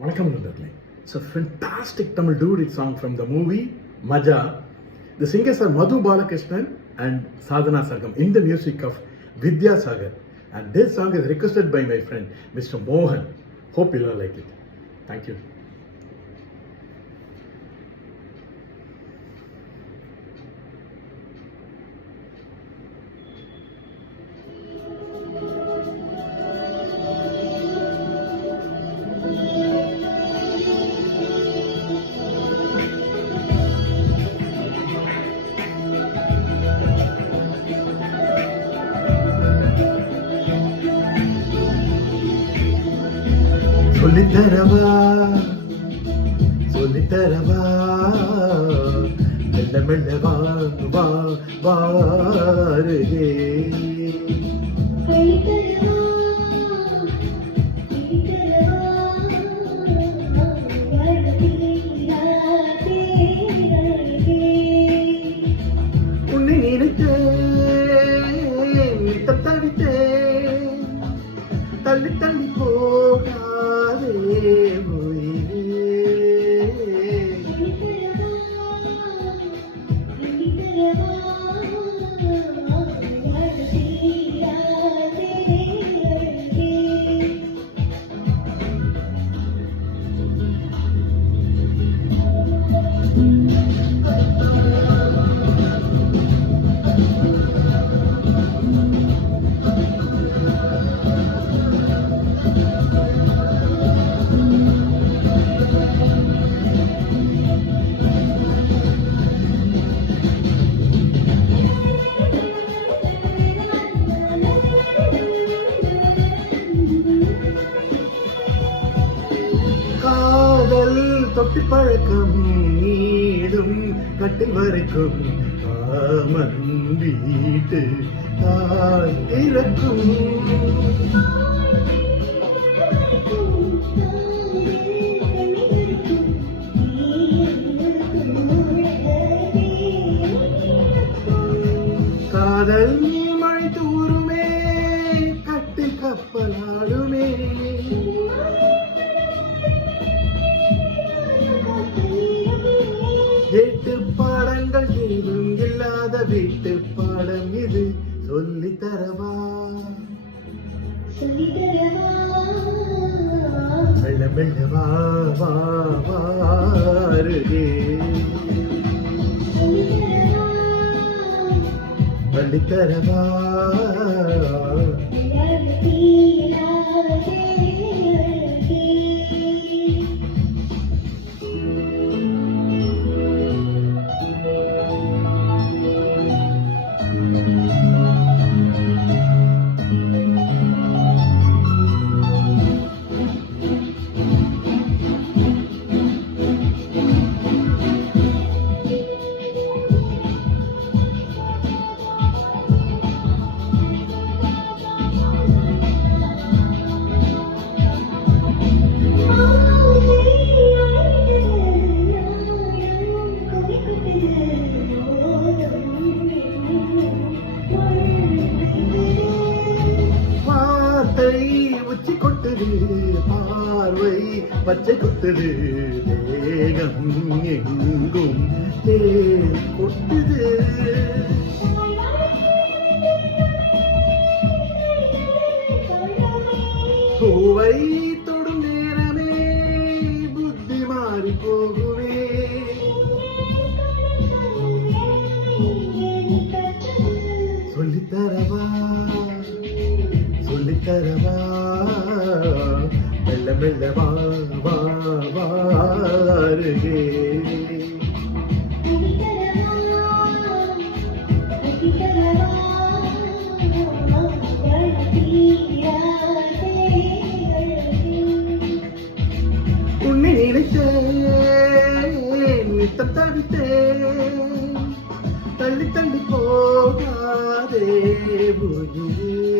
Vanakkam nandhagalai. It's a fantastic Tamil dude song from the movie Maja. The singers are Madhu Balakrishnan and Sadhana Sargam in the music of Vidya Sagar. And this song is requested by my friend Mr. Mohan. Hope you all like it. Thank you. சொல்லித்தரவா மெல்ல மெல்ல வாருகே உன்னை நினைத்தேன் தத்தளித்தேன் தள்ளி தள்ளி போகாதே தொட்டி பழக்கம் நீடும் கட்டில் வரைக்கும் காமன் வீட்டு தாய் திறக்கும் காதல் மழை தூருமே கட்டில் கப்பலாடுமே எட்டு பாடங்கள் ஏதும் இல்லாத வீட்டு பாடம் இது சொல்லித்தரவா மெல்ல மெல்ல வாருகே சொல்லித்தரவா உச்சி கொட்டுது பார்வை பச்சை கொட்டுது தேகம் எங்கும் கொட்டுது பூவை தொடும் நேரமே புத்தி மாறி போகுமே சொல்லித்தரவா சொல்லித்தரவா மெல்ல மெல்ல வாருகே உன்னை நினைத்தேன் நித்தம் தவித்தேன் தள்ளி தள்ளி போகாதே உயிரே